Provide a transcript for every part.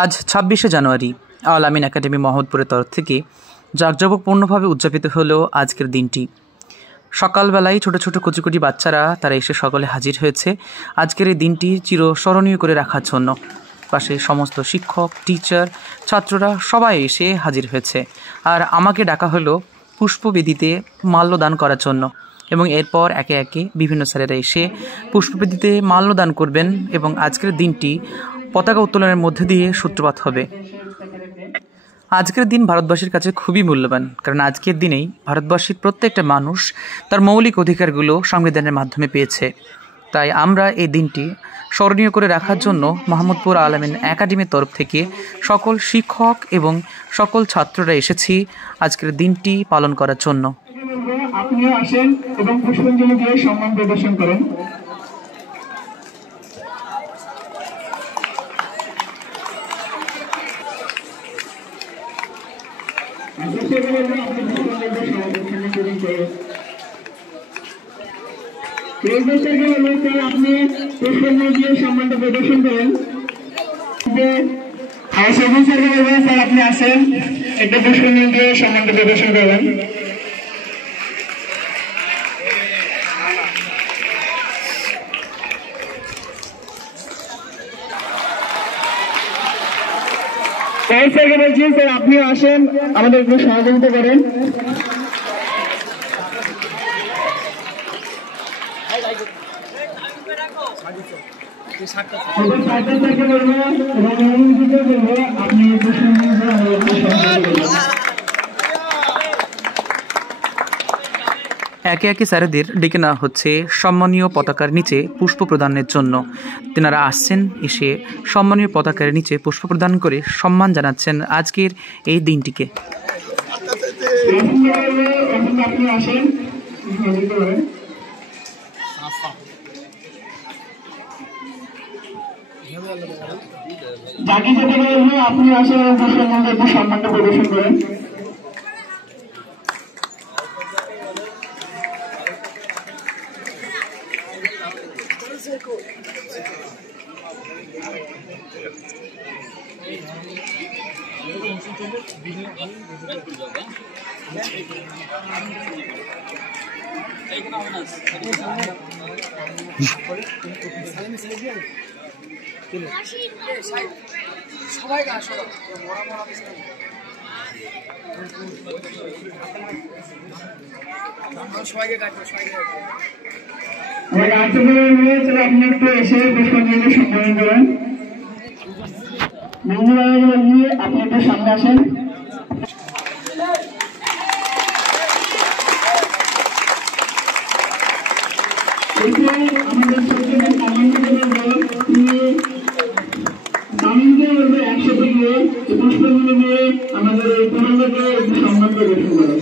আজ ২৬শে জানুয়ারি আল আমিন একাডেমি মহম্মদপুরের তরফ থেকে জাঁকজমকপূর্ণভাবে উদযাপিত হলো আজকের দিনটি। সকালবেলায় ছোট ছোট কুচিকুচি বাচ্চারা তারা এসে সকলে হাজির হয়েছে আজকের এই দিনটি চিরস্মরণীয় করে রাখার জন্য। পাশে সমস্ত শিক্ষক, টিচার, ছাত্ররা সবাই এসে হাজির হয়েছে। আর আমাকে ডাকা হলো পুষ্পবেদীতে মাল্যদান করার জন্য, এবং এরপর একে একে বিভিন্ন স্যারেরা এসে পুষ্পবেদীতে মাল্যদান করবেন এবং আজকের দিনটি পতাকা উত্তোলনের মধ্যে দিয়ে সূত্রপাত হবে। আজকের দিন ভারতবাসীর কাছে খুবই মূল্যবান, কারণ আজকের দিনেই ভারতবর্ষের প্রত্যেকটা মানুষ তার মৌলিক অধিকারগুলো সংবিধানের মাধ্যমে পেয়েছে। তাই আমরা এই দিনটি স্মরণীয় করে রাখার জন্য মোহাম্মদপুর আল আমিন একাডেমির তরফ থেকে সকল শিক্ষক এবং সকল ছাত্ররা এসেছি আজকের দিনটি পালন করার জন্য। আপনিও আসেন এবং পুষ্পাঞ্জলি দিয়ে সম্মান প্রদর্শন করেন। আপনি পুষ্পাঞ্জলি দিয়ে সম্মানটা প্রদর্শন করেন। স্যার আপনি আসেন, একটা পুষ্পাঞ্জলি দিয়ে সম্মানটা প্রদর্শন করেন। স্যারকে বলছি, স্যার আপনিও আসেন, আমাদের একটু সহযোগিতা করেন। একে একে স্যারেদের ডেকে নেওয়া হচ্ছে সম্মানীয় পতাকার নিচে পুষ্প প্রদানের জন্য। তেনারা আসছেন, এসে সম্মানীয় পতাকার নিচে পুষ্প প্রদান করে সম্মান জানাচ্ছেন আজকের এই দিনটিকে। আপনি আসেন, সম্মানটা প্রদর্শন করেন। আপনি একটু এসে পুষ্পাঞ্জলি সম্বোধন করেন। আপনি একটু সামনে আসেন। আমাদের একসাথে গিয়ে পুষ্পাঞ্জলি দিয়ে আমাদের এই পরিবারকে একটু সম্মান প্রদর্শন করেন।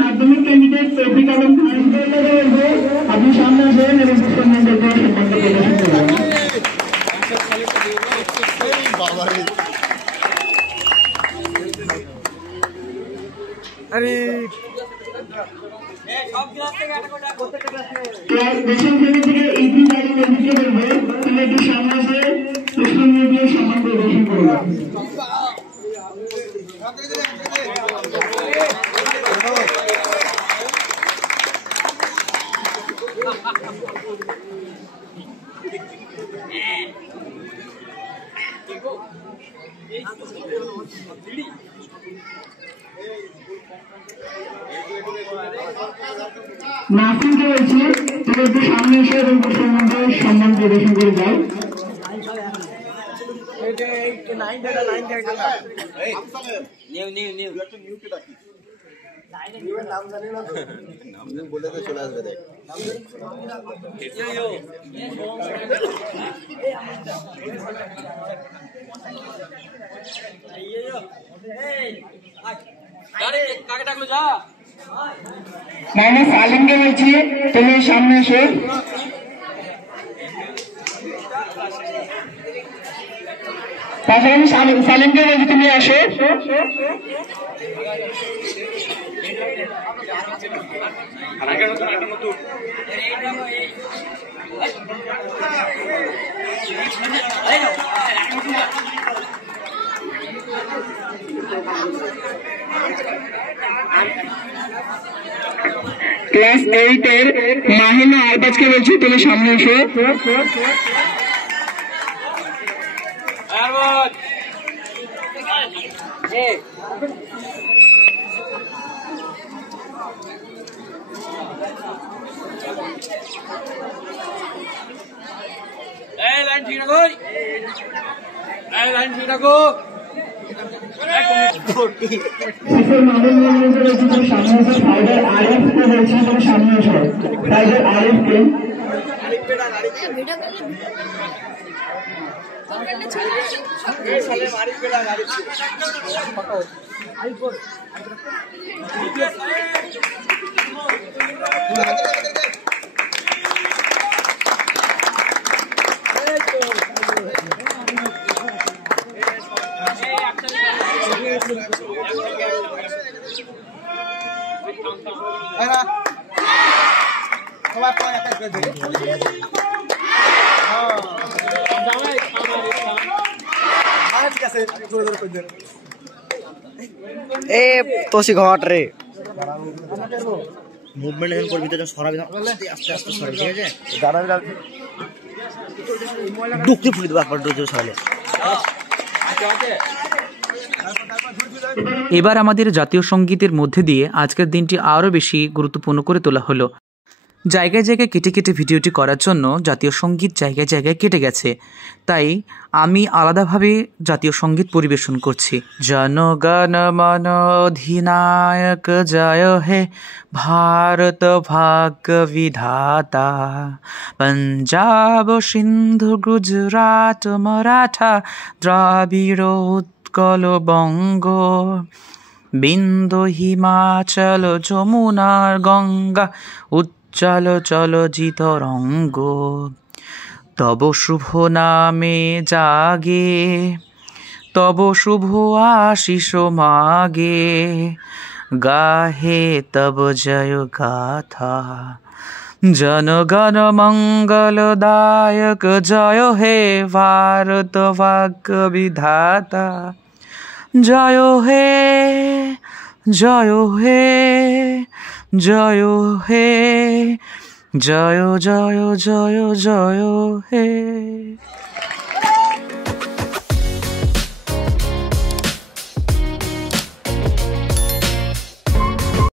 মাধ্যমিক ক্যান্ডিডেট তৌফিক আলম আপনি সামনে আসেন এবং পুষ্পাঞ্জলি দিয়ে সম্মান প্রদর্শন করেন। দেশের থেকে এই দিন গাড়ি নেতৃত্ব করবে, তিনি একটু সামনে আসে পুষ্পাঞ্জলি দিয়ে সম্মান প্রদর্শন করবেন। নাসিমকে বলছি, তুমি একটু সামনে এসে এবং পুষ্পাঞ্জলি সম্মান প্রদর্শন করে যাও। বলে তো চলে আসবে, দেখ কাকে ডাকলো যা। সালিমকে বলছি, তুমি সামনে এসো। পাশাপাশি সালিমকে বলছি তুমি আসো। ক্লাস 8 এর মাহিনা আরবাজকে বলছি তুমি সামনে এসো। তোষি ঘট রে মুভমেন্ট যখন করবি তখন সরাবি না, আস্তে আস্তে সরাবি, ঠিক আছে? ডুকতে ফুলি দেবো একবার ডুকতে সরালে। এবার আমাদের জাতীয় সঙ্গীতের মধ্যে দিয়ে আজকের দিনটি আরও বেশি গুরুত্বপূর্ণ করে তোলা হলো। জায়গায় জায়গায় কেটে কেটে ভিডিওটি করার জন্য জাতীয় সঙ্গীত জায়গায় জায়গায় কেটে গেছে, তাই আমি আলাদাভাবে জাতীয় সঙ্গীত পরিবেশন করছি। জনগণ মন অধিনায়ক জয় হে ভারত ভাগ্য বিধাতা, পঞ্জাব সিন্ধু গুজরাট মারাঠা দ্রাবিড় উৎকল বঙ্গ, বিন্দু হিমাচল যমুনার গঙ্গা উজ্জ্বল চলজিত রঙ্গ, তব শুভ নামে জাগে তব শুভ আশিস মাগে, গাহে তব জয় গাথা। জনগণ মঙ্গলদায়ক জয় হে ভারত ভাগ্য বিধাতা, জয় হে জয় হে জয় হে জয় জয় জয় জয় হে।